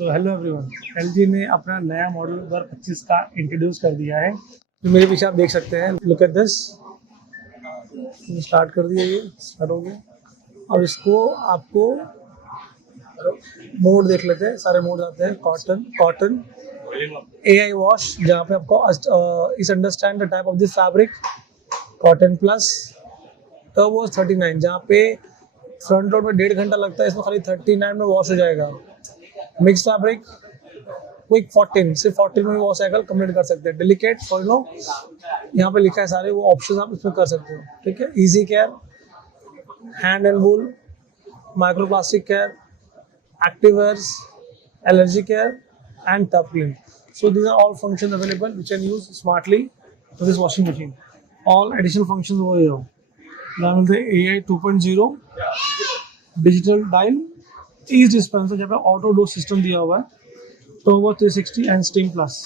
So hello everyone, LG ने अपना नया मॉडल 2025 का इंट्रोड्यूस कर दिया है। जो मेरे पीछे आप देख सकते हैं, लुक एट दिस। स्टार्ट कर दिया, ये स्टार्ट हो गया। और इसको आपको मोड देख लेते हैं, सारे मोड आते हैं। कॉटन AI वॉश, जहाँ पे आपको इस understand the type of this fabric. Cotton plus turbos 39, जहाँ पे फ्रंट लोड में 1.5 घंटा लगता है, इसमें खाली 39 में वॉश हो जाएगा। मिक्स फैब्रिक क्विक 14, सिर्फ 14 में वॉश साइकिल कंप्लीट कर सकते हैं। डेलिकेट फॉर नो, यहाँ पे लिखा है सारे वो ऑप्शन आप इसमें कर सकते हो। ठीक है, easy care, hand and wool, microplastic care, activewears, allergy care and tub clean. So these are all functions available which can use smartly to this washing machine. All additional functions over here. Now the AI 2.0 digital dial, ez-Dispense जहाँ पे auto dose system दिया हुआ है, TurboWash 360 and Steam Plus.